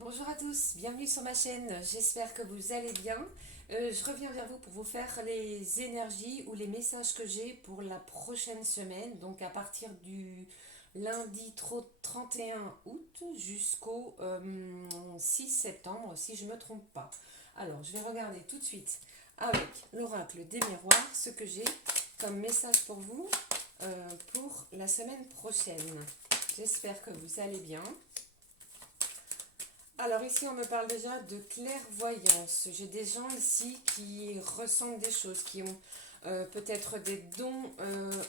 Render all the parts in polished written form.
Bonjour à tous, bienvenue sur ma chaîne, j'espère que vous allez bien. Je reviens vers vous pour vous faire les énergies ou les messages que j'ai pour la prochaine semaine, donc à partir du lundi 31 août jusqu'au 6 septembre, si je ne me trompe pas. Alors, je vais regarder tout de suite avec l'oracle des miroirs ce que j'ai comme message pour vous pour la semaine prochaine. J'espère que vous allez bien. Alors ici, on me parle déjà de clairvoyance. J'ai des gens ici qui ressentent des choses, qui ont peut-être des dons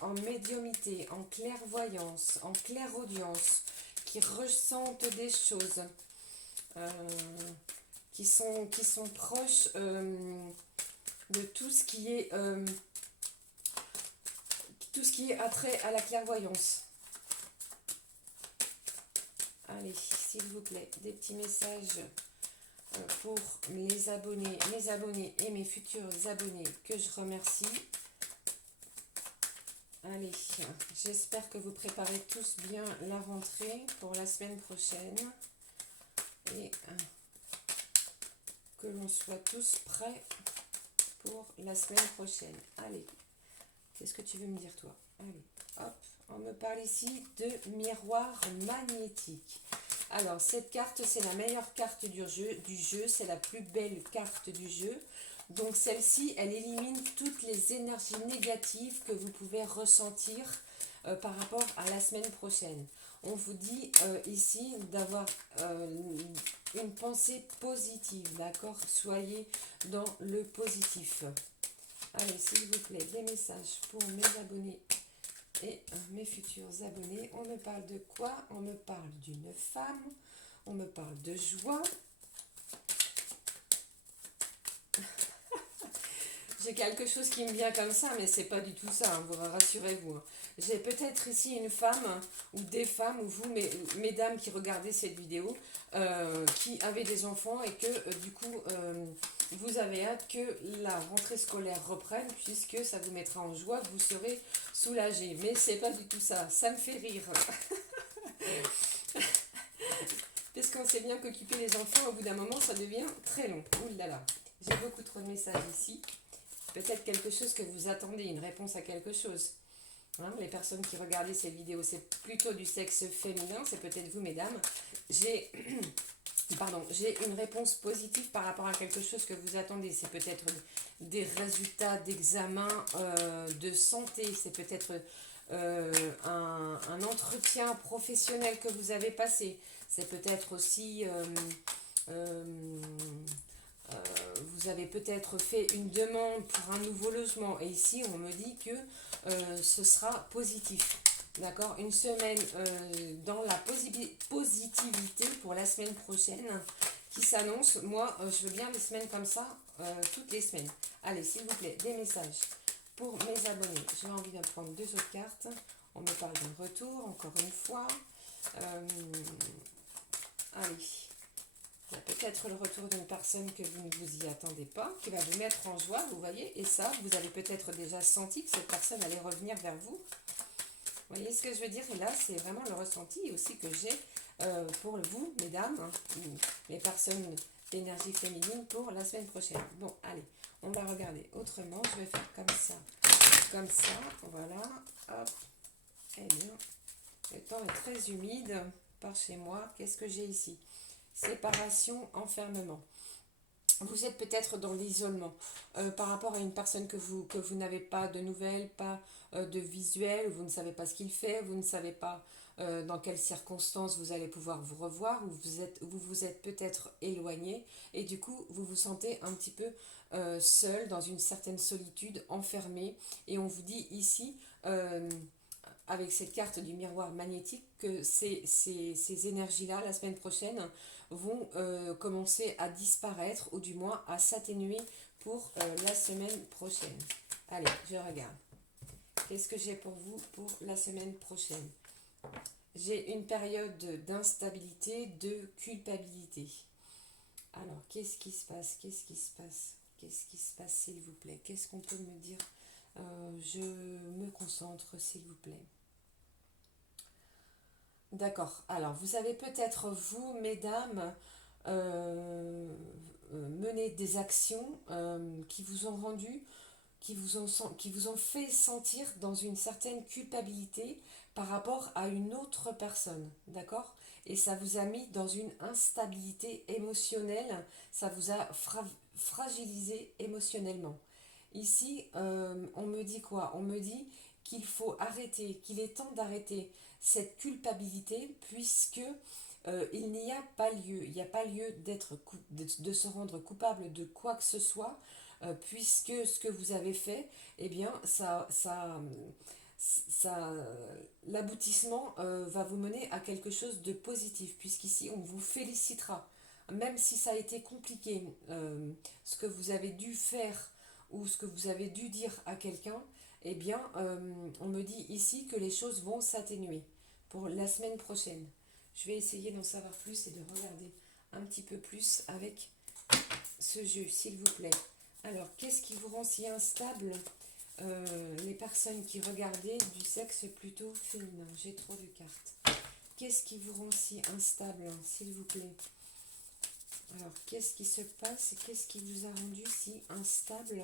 en médiumité, en clairvoyance, en clairaudience, qui ressentent des choses, euh, qui sont proches de tout ce qui est attrait à la clairvoyance. Allez, s'il vous plaît, des petits messages pour mes abonnés et mes futurs abonnés que je remercie. Allez, j'espère que vous préparez tous bien la rentrée pour la semaine prochaine et que l'on soit tous prêts pour la semaine prochaine. Allez, qu'est-ce que tu veux me dire toi? Allez, hop, on me parle ici de miroir magnétique. Alors, cette carte, c'est la meilleure carte du jeu, c'est la plus belle carte du jeu. Donc, celle-ci, elle élimine toutes les énergies négatives que vous pouvez ressentir par rapport à la semaine prochaine. On vous dit ici d'avoir une pensée positive, d'accord? Soyez dans le positif. Allez, s'il vous plaît, des messages pour mes abonnés et mes futurs abonnés. On me parle de quoi? On me parle d'une femme, on me parle de joie. J'ai quelque chose qui me vient comme ça, mais c'est pas du tout ça, hein, vous rassurez-vous. Hein. J'ai peut-être ici une femme, ou des femmes, ou vous, mesdames qui regardez cette vidéo, qui avaient des enfants et que du coup, vous avez hâte que la rentrée scolaire reprenne, puisque ça vous mettra en joie, vous serez soulagé. Mais c'est pas du tout ça, ça me fait rire. Parce qu'on sait bien qu'occuper les enfants, au bout d'un moment, ça devient très long. Ouh là là, j'ai beaucoup trop de messages ici. Peut-être quelque chose que vous attendez, une réponse à quelque chose. Hein, les personnes qui regardent ces vidéos, c'est plutôt du sexe féminin, c'est peut-être vous, mesdames. J'ai une réponse positive par rapport à quelque chose que vous attendez. C'est peut-être des résultats d'examen de santé, c'est peut-être un entretien professionnel que vous avez passé. C'est peut-être aussi... vous avez peut-être fait une demande pour un nouveau logement et ici on me dit que ce sera positif. D'accord? Une semaine dans la positivité pour la semaine prochaine qui s'annonce. Moi, je veux bien des semaines comme ça, toutes les semaines. Allez, s'il vous plaît, des messages pour mes abonnés. J'ai envie de prendre deux autres cartes. On me parle d'un retour, encore une fois. Allez. Il y a peut-être le retour d'une personne que vous ne vous y attendez pas, qui va vous mettre en joie, vous voyez. Et ça, vous avez peut-être déjà senti que cette personne allait revenir vers vous. Vous voyez ce que je veux dire? Et là, c'est vraiment le ressenti aussi que j'ai pour vous, mesdames, hein, les personnes d'énergie féminine pour la semaine prochaine. Bon, allez, on va regarder autrement. Je vais faire comme ça, voilà. Hop, eh bien, le temps est très humide par chez moi. Qu'est-ce que j'ai ici? Séparation, enfermement. Vous êtes peut-être dans l'isolement par rapport à une personne que vous n'avez pas de nouvelles, pas de visuel, vous ne savez pas ce qu'il fait, vous ne savez pas dans quelles circonstances vous allez pouvoir vous revoir, ou vous êtes peut-être éloigné et du coup vous vous sentez un petit peu seul, dans une certaine solitude, enfermé. Et on vous dit ici, avec cette carte du miroir magnétique, que ces énergies-là, la semaine prochaine, vont commencer à disparaître ou du moins à s'atténuer pour la semaine prochaine. Allez, je regarde. Qu'est-ce que j'ai pour vous pour la semaine prochaine? J'ai une période d'instabilité, de culpabilité. Alors, qu'est-ce qui se passe? Qu'est-ce qui se passe? Qu'est-ce qui se passe, s'il vous plaît? Qu'est-ce qu'on peut me dire? Je me concentre, s'il vous plaît. D'accord. Alors, vous avez peut-être, vous, mesdames, mené des actions qui vous ont rendu, qui vous ont fait sentir dans une certaine culpabilité par rapport à une autre personne, d'accord? Et ça vous a mis dans une instabilité émotionnelle, ça vous a fragilisé émotionnellement. Ici, on me dit quoi? On me dit qu'il faut arrêter, qu'il est temps d'arrêter cette culpabilité puisque il n'y a pas lieu, il n'y a pas lieu de se rendre coupable de quoi que ce soit, puisque ce que vous avez fait, eh bien, ça, l'aboutissement va vous mener à quelque chose de positif, puisqu'ici, on vous félicitera. Même si ça a été compliqué, ce que vous avez dû faire ou ce que vous avez dû dire à quelqu'un, eh bien, on me dit ici que les choses vont s'atténuer pour la semaine prochaine. Je vais essayer d'en savoir plus et de regarder un petit peu plus avec ce jeu, s'il vous plaît. Alors, qu'est-ce qui vous rend si instable, les personnes qui regardaient du sexe plutôt féminin? J'ai trop de cartes. Qu'est-ce qui vous rend si instable, s'il vous plaît? Alors, qu'est-ce qui se passe? Qu'est-ce qui vous a rendu si instable,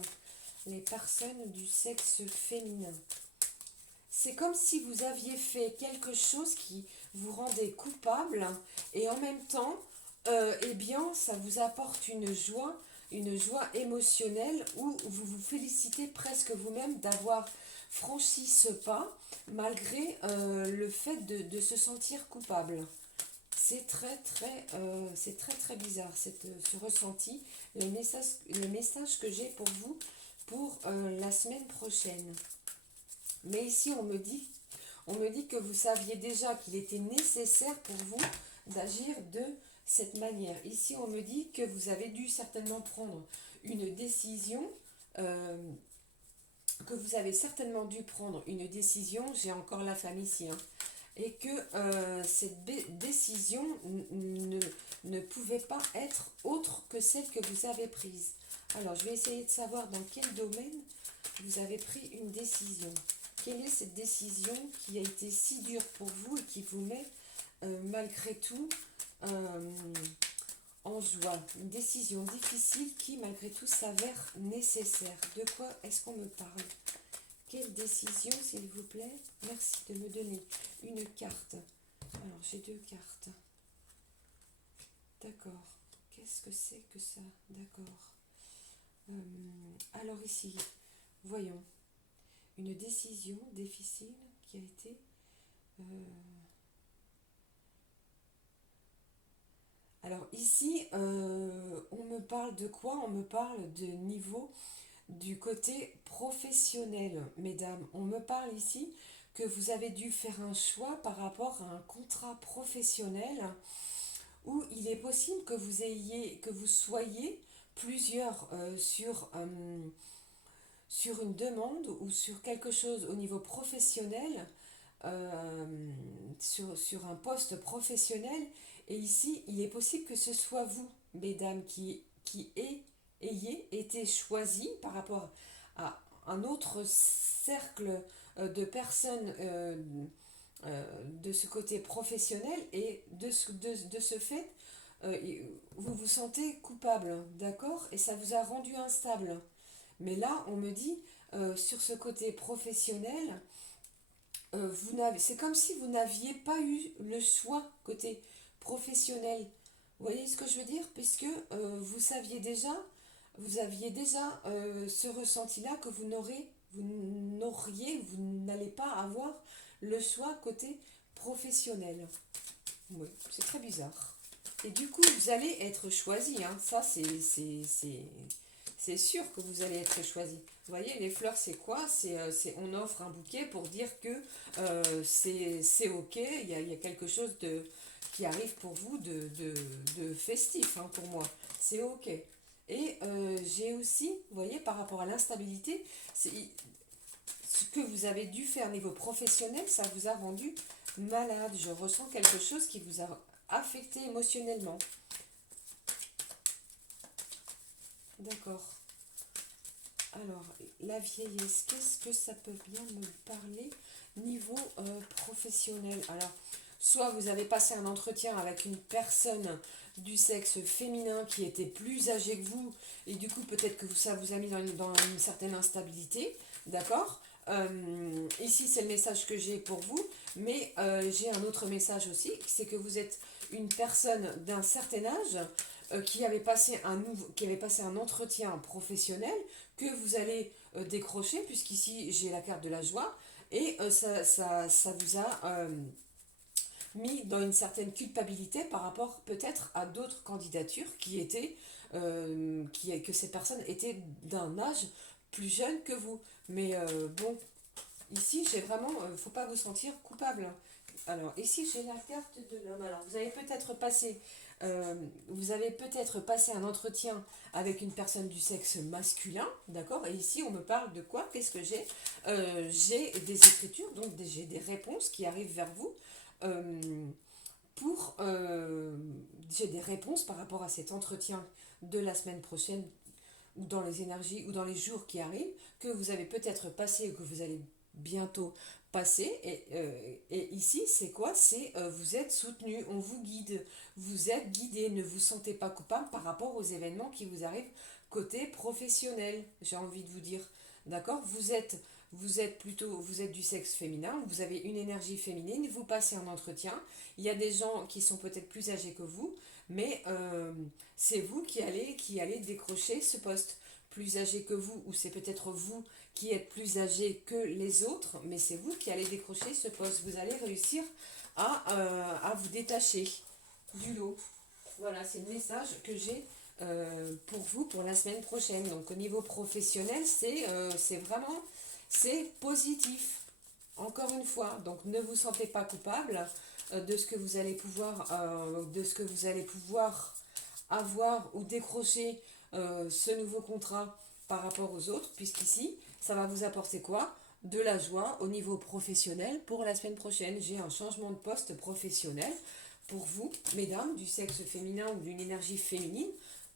les personnes du sexe féminin? C'est comme si vous aviez fait quelque chose qui vous rendait coupable et en même temps, eh bien, ça vous apporte une joie émotionnelle où vous vous félicitez presque vous-même d'avoir franchi ce pas malgré le fait de se sentir coupable. C'est très bizarre ce ressenti, le message que j'ai pour vous pour la semaine prochaine. Mais ici, on me dit que vous saviez déjà qu'il était nécessaire pour vous d'agir de cette manière. Ici, on me dit que vous avez dû certainement prendre une décision, j'ai encore la femme ici, hein, et que cette décision ne pouvait pas être autre que celle que vous avez prise. Alors, je vais essayer de savoir dans quel domaine vous avez pris une décision. Quelle est cette décision qui a été si dure pour vous et qui vous met malgré tout en joie? Une décision difficile qui malgré tout s'avère nécessaire. De quoi est-ce qu'on me parle? Quelle décision, s'il vous plaît? Merci de me donner une carte. Alors, j'ai 2 cartes. D'accord. Qu'est-ce que c'est que ça? D'accord. Alors ici, voyons. Une décision difficile qui a été... Alors ici, on me parle de quoi? On me parle de niveau du côté professionnel, mesdames. On me parle ici que vous avez dû faire un choix par rapport à un contrat professionnel où il est possible que vous soyez plusieurs sur une demande ou sur quelque chose au niveau professionnel, sur un poste professionnel. Et ici, il est possible que ce soit vous, mesdames, qui ayez été choisi par rapport à un autre cercle de personnes de ce côté professionnel et de ce fait, vous vous sentez coupable, d'accord? Et ça vous a rendu instable. Mais là, on me dit, sur ce côté professionnel, c'est comme si vous n'aviez pas eu le choix côté professionnel. Vous voyez ce que je veux dire? Puisque vous aviez déjà ce ressenti-là que vous n'allez pas avoir le choix côté professionnel. Oui, c'est très bizarre. Et du coup, vous allez être choisi, hein. Ça, c'est sûr que vous allez être choisi. Vous voyez, les fleurs, c'est quoi? On offre un bouquet pour dire que c'est ok, il y a quelque chose qui arrive pour vous de festif, hein, pour moi. C'est ok. Et j'ai aussi, vous voyez, par rapport à l'instabilité, ce que vous avez dû faire au niveau professionnel, ça vous a rendu malade. Je ressens quelque chose qui vous a affecté émotionnellement. D'accord. Alors, la vieillesse, qu'est-ce que ça peut bien me parler niveau professionnel? Alors, soit vous avez passé un entretien avec une personne du sexe féminin qui était plus âgée que vous, et du coup peut-être que ça vous a mis dans une certaine instabilité, d'accord. Ici c'est le message que j'ai pour vous, mais j'ai un autre message aussi, c'est que vous êtes une personne d'un certain âge qui avait passé un entretien professionnel que vous allez décrocher, puisqu'ici j'ai la carte de la joie, et ça vous a mis dans une certaine culpabilité par rapport peut-être à d'autres candidatures qui étaient, que ces personnes étaient d'un âge plus jeune que vous. Mais bon, ici j'ai vraiment, faut pas vous sentir coupable. Alors ici j'ai la carte de l'homme. Alors vous avez peut-être passé un entretien avec une personne du sexe masculin, d'accord. Et ici on me parle de quoi? Qu'est-ce que j'ai? J'ai des écritures, donc j'ai des réponses qui arrivent vers vous. euh, j'ai des réponses par rapport à cet entretien de la semaine prochaine, ou dans les énergies, ou dans les jours qui arrivent, que vous avez peut-être passé, ou que vous allez bientôt passer. Et ici, c'est quoi? C'est vous êtes soutenu, on vous guide, vous êtes guidé, ne vous sentez pas coupable par rapport aux événements qui vous arrivent côté professionnel, j'ai envie de vous dire. D'accord. Vous êtes du sexe féminin, vous avez une énergie féminine, vous passez un entretien. Il y a des gens qui sont peut-être plus âgés que vous, mais c'est vous qui allez décrocher ce poste. Plus âgé que vous, ou c'est peut-être vous qui êtes plus âgé que les autres, mais c'est vous qui allez décrocher ce poste. Vous allez réussir à vous détacher du lot. Voilà, c'est le message que j'ai pour vous pour la semaine prochaine. Donc au niveau professionnel, c'est vraiment, c'est positif. Encore une fois, donc ne vous sentez pas coupable de ce que vous allez pouvoir avoir ou décrocher ce nouveau contrat par rapport aux autres, puisqu'ici, ça va vous apporter quoi? De la joie au niveau professionnel pour la semaine prochaine. J'ai un changement de poste professionnel pour vous, mesdames, du sexe féminin ou d'une énergie féminine.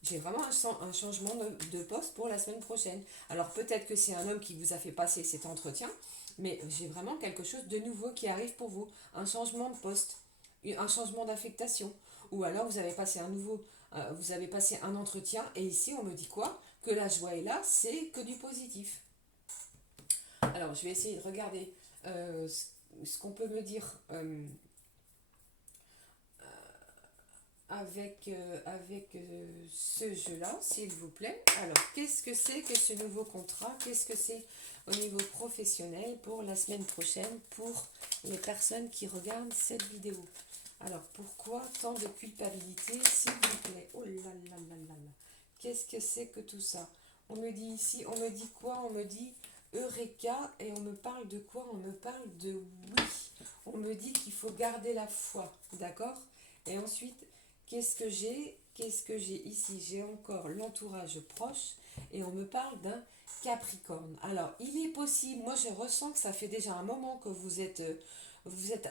J'ai vraiment un changement de poste pour la semaine prochaine. Alors peut-être que c'est un homme qui vous a fait passer cet entretien, mais j'ai vraiment quelque chose de nouveau qui arrive pour vous. Un changement de poste, un changement d'affectation. Ou alors vous avez passé un entretien et ici on me dit quoi? Que la joie est là, c'est que du positif. Alors je vais essayer de regarder ce qu'on peut me dire avec ce jeu-là, s'il vous plaît. Alors, qu'est-ce que c'est que ce nouveau contrat? Qu'est-ce que c'est au niveau professionnel pour la semaine prochaine pour les personnes qui regardent cette vidéo? Alors, pourquoi tant de culpabilité, s'il vous plaît? Oh là là là là là. Qu'est-ce que c'est que tout ça? On me dit ici, on me dit quoi? On me dit Eureka, et on me parle de quoi? On me parle de oui. On me dit qu'il faut garder la foi, d'accord? Et ensuite, qu'est-ce que j'ai? Qu'est-ce que j'ai ici? J'ai encore l'entourage proche et on me parle d'un Capricorne. Alors, il est possible, moi je ressens que ça fait déjà un moment que vous êtes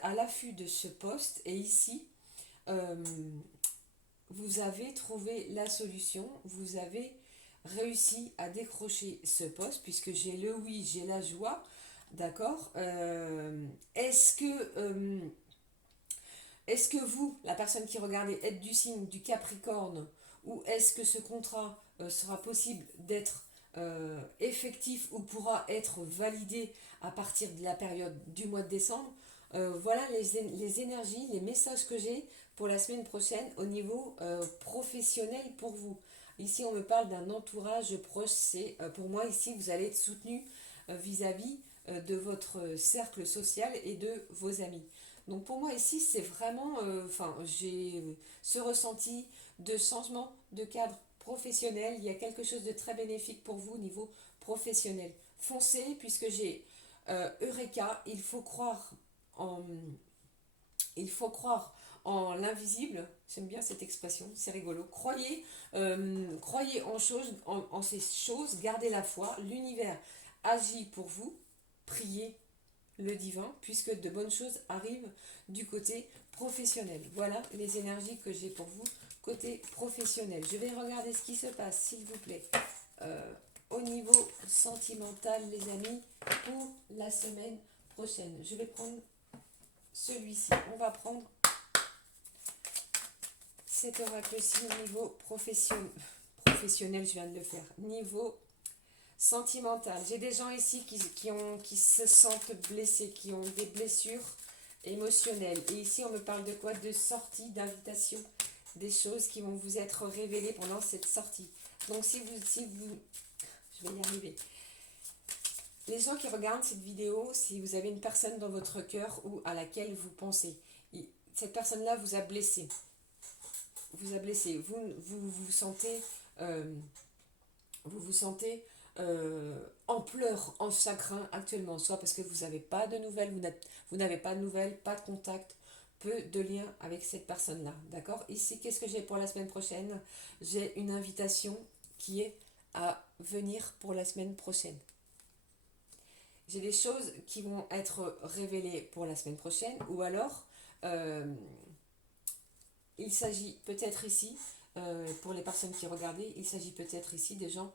à l'affût de ce poste et ici, euh, vous avez trouvé la solution, vous avez réussi à décrocher ce poste puisque j'ai le oui, j'ai la joie, d'accord. Est-ce que vous, la personne qui regardez, êtes du signe du Capricorne, ou est-ce que ce contrat sera possible d'être effectif ou pourra être validé à partir de la période du mois de décembre? Voilà les énergies, les messages que j'ai pour la semaine prochaine au niveau professionnel pour vous. Ici, on me parle d'un entourage proche. C'est pour moi, ici, vous allez être soutenu vis-à-vis de votre cercle social et de vos amis. Donc pour moi ici, c'est vraiment, j'ai ce ressenti de changement de cadre professionnel. Il y a quelque chose de très bénéfique pour vous au niveau professionnel. Foncez puisque j'ai Eureka, en, il faut croire en l'invisible. J'aime bien cette expression, c'est rigolo. Croyez en ces choses, gardez la foi. L'univers agit pour vous. Priez le divin, puisque de bonnes choses arrivent du côté professionnel. Voilà les énergies que j'ai pour vous côté professionnel. Je vais regarder ce qui se passe, s'il vous plaît, au niveau sentimental, les amis, pour la semaine prochaine. Je vais prendre celui-ci. On va prendre cet oracle-ci au niveau professionnel, je viens de le faire. Niveau sentimental. J'ai des gens ici qui se sentent blessés, qui ont des blessures émotionnelles. Et ici, on me parle de quoi? De sortie, d'invitation, des choses qui vont vous être révélées pendant cette sortie. Donc, si vous, je vais y arriver. Les gens qui regardent cette vidéo, si vous avez une personne dans votre cœur ou à laquelle vous pensez, cette personne-là vous a blessé. Vous a blessé. Vous sentez, en pleurs, en chagrin actuellement, soit parce que vous n'avez pas de nouvelles, vous n'avez pas de nouvelles, pas de contact, peu de lien avec cette personne-là. D'accord? Ici, qu'est-ce que j'ai pour la semaine prochaine? J'ai une invitation qui est à venir pour la semaine prochaine. J'ai des choses qui vont être révélées pour la semaine prochaine, ou alors il s'agit peut-être ici, pour les personnes qui regardaient, il s'agit peut-être ici des gens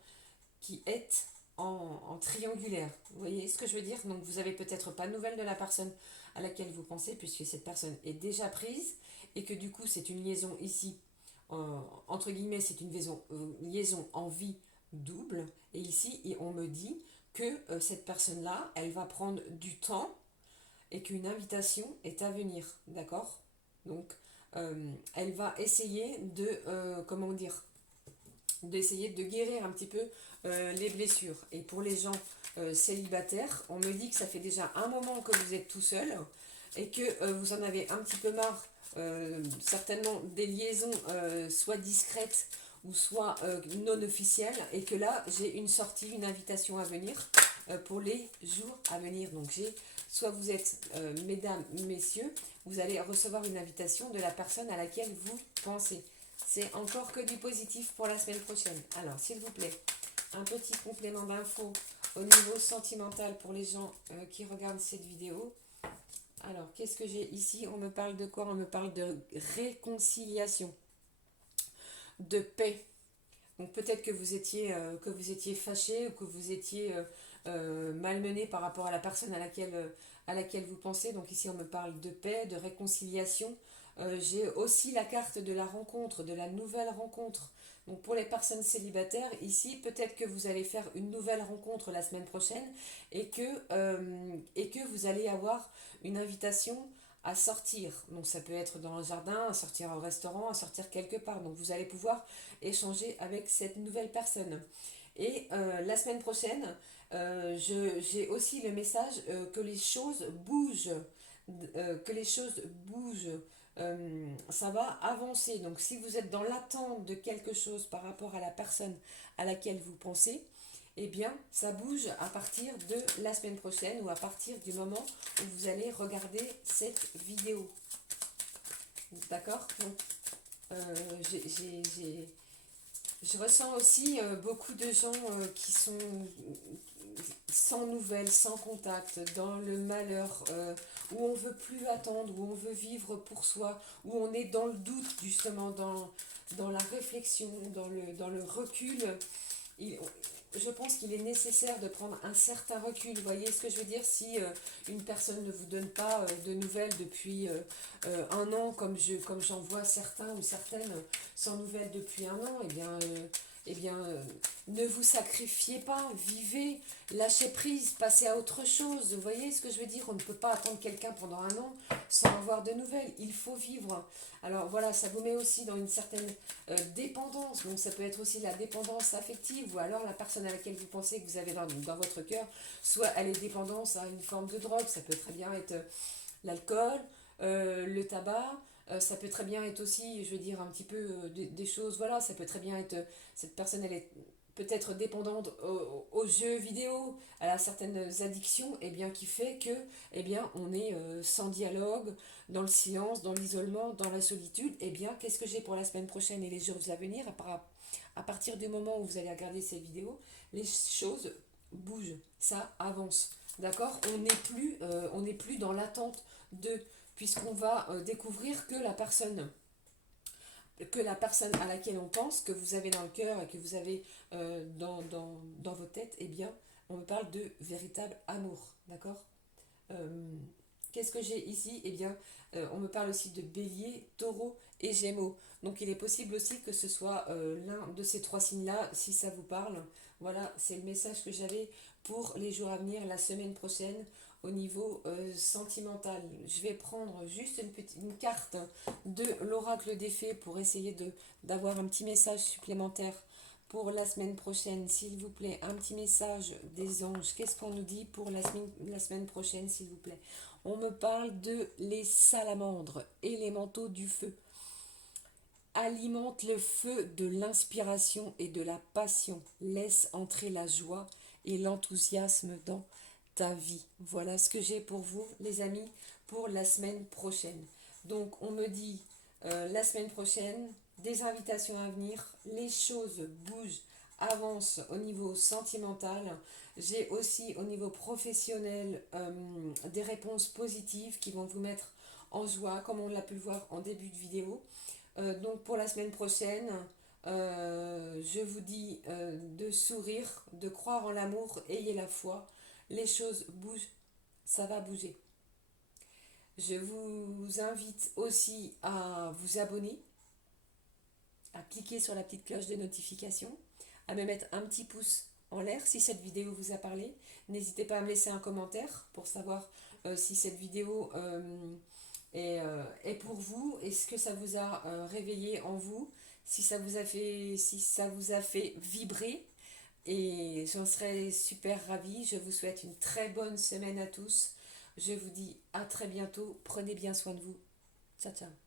qui êtes en triangulaire. Vous voyez ce que je veux dire? Donc vous n'avez peut-être pas de nouvelles de la personne à laquelle vous pensez, puisque cette personne est déjà prise, et que du coup c'est une liaison ici, entre guillemets, c'est une liaison en vie double, et ici on me dit que cette personne-là, elle va prendre du temps et qu'une invitation est à venir, d'accord? Donc, elle va essayer comment dire, d'essayer de guérir un petit peu les blessures. Et pour les gens célibataires, on me dit que ça fait déjà un moment que vous êtes tout seul et que vous en avez un petit peu marre, certainement des liaisons soit discrètes ou soit non officielles, et que là j'ai une sortie, une invitation à venir pour les jours à venir. Donc soit vous êtes, mesdames, messieurs, vous allez recevoir une invitation de la personne à laquelle vous pensez. C'est encore que du positif pour la semaine prochaine. Alors, s'il vous plaît, un petit complément d'infos au niveau sentimental pour les gens qui regardent cette vidéo. Alors, qu'est-ce que j'ai ici? On me parle de quoi? On me parle de réconciliation, de paix. Donc, peut-être que vous étiez fâché ou que vous étiez malmené par rapport à la personne à laquelle vous pensez. Donc, ici, on me parle de paix, de réconciliation. J'ai aussi la carte de la rencontre, de la nouvelle rencontre. Donc pour les personnes célibataires, ici, peut-être que vous allez faire une nouvelle rencontre la semaine prochaine et que vous allez avoir une invitation à sortir. Donc ça peut être dans le jardin, à sortir au restaurant, à sortir quelque part. Donc vous allez pouvoir échanger avec cette nouvelle personne. Et la semaine prochaine, j'ai aussi le message que les choses bougent. Que les choses bougent. Ça va avancer. Donc si vous êtes dans l'attente de quelque chose par rapport à la personne à laquelle vous pensez, eh bien ça bouge à partir de la semaine prochaine ou à partir du moment où vous allez regarder cette vidéo. D'accord? Donc je ressens aussi beaucoup de gens qui sont sans nouvelles, sans contact, dans le malheur, où on veut plus attendre, où on veut vivre pour soi, où on est dans le doute justement, dans la réflexion, dans le recul. Je pense qu'il est nécessaire de prendre un certain recul. Vous voyez ce que je veux dire? Si une personne ne vous donne pas de nouvelles depuis un an, comme j'en vois certains ou certaines sans nouvelles depuis un an, ne vous sacrifiez pas, vivez, lâchez prise, passez à autre chose. Vous voyez ce que je veux dire? On ne peut pas attendre quelqu'un pendant un an sans avoir de nouvelles. Il faut vivre. Alors voilà, ça vous met aussi dans une certaine dépendance. Donc ça peut être aussi la dépendance affective, ou alors la personne à laquelle vous pensez que vous avez dans votre cœur, soit elle est dépendance à une forme de drogue. Ça peut très bien être l'alcool, le tabac. Ça peut très bien être aussi, je veux dire, un petit peu des choses, voilà, ça peut très bien être, cette personne, elle est peut-être dépendante aux jeux vidéo, elle a certaines addictions, et bien qui fait que, on est sans dialogue, dans le silence, dans l'isolement, dans la solitude. Et bien, qu'est-ce que j'ai pour la semaine prochaine et les jours à venir? À partir du moment où vous allez regarder ces vidéos, les choses bougent, ça avance, d'accord? On n'est plus dans l'attente puisqu'on va découvrir que la personne à laquelle on pense, que vous avez dans le cœur et que vous avez dans votre tête, eh bien, on me parle de véritable amour, d'accord? Qu'est-ce que j'ai ici? Eh bien, on me parle aussi de Bélier, Taureau et Gémeaux. Donc il est possible aussi que ce soit l'un de ces trois signes-là, si ça vous parle. Voilà, c'est le message que j'avais pour les jours à venir, la semaine prochaine, au niveau sentimental. Je vais prendre juste une carte de l'oracle des fées pour essayer d'avoir un petit message supplémentaire pour la semaine prochaine, s'il vous plaît. Un petit message des anges. Qu'est-ce qu'on nous dit pour la semaine prochaine, s'il vous plaît? On me parle de les salamandres, élémentaux du feu. Alimente le feu de l'inspiration et de la passion. Laisse entrer la joie et l'enthousiasme dans ta vie. Voilà ce que j'ai pour vous, les amis, pour la semaine prochaine. Donc, on me dit la semaine prochaine, des invitations à venir, les choses bougent, avancent au niveau sentimental. J'ai aussi au niveau professionnel des réponses positives qui vont vous mettre en joie, comme on l'a pu le voir en début de vidéo. Donc pour la semaine prochaine, je vous dis de sourire, de croire en l'amour, ayez la foi. Les choses bougent, ça va bouger. Je vous invite aussi à vous abonner, à cliquer sur la petite cloche de notification, à me mettre un petit pouce en l'air si cette vidéo vous a parlé. N'hésitez pas à me laisser un commentaire pour savoir si cette vidéo est pour vous, est-ce que ça vous a réveillé en vous, si ça vous a fait vibrer, et j'en serais super ravie. Je vous souhaite une très bonne semaine à tous. Je vous dis à très bientôt. Prenez bien soin de vous. Ciao, ciao.